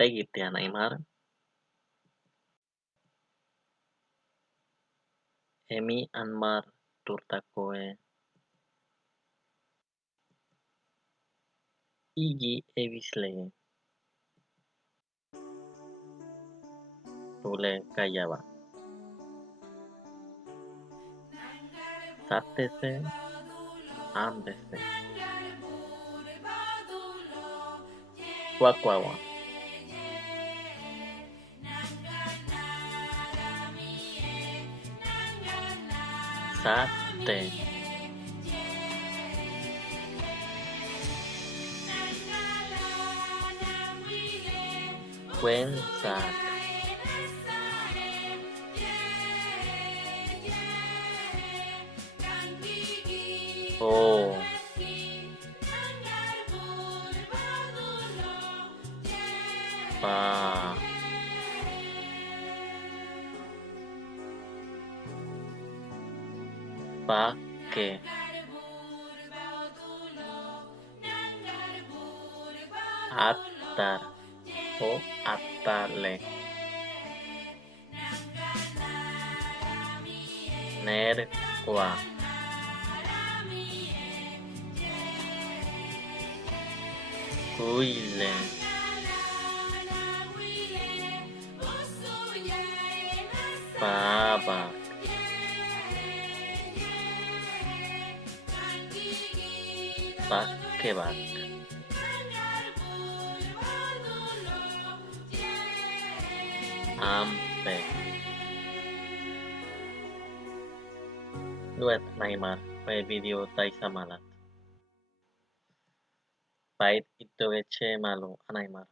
Tegite Neymar, Emi Anmar Turtakoe, Iggy Evislege, Tule Kayaba, Satese Ambese, Kwakwawa, Sate, Quensat, O, Pa, Pake, Attar, O Attale, Nerqua, Kuile, Baba, Bakebak, Ampe, Duet Neymar, video Taisa Malat, Pait itu Ece Malu, Neymar.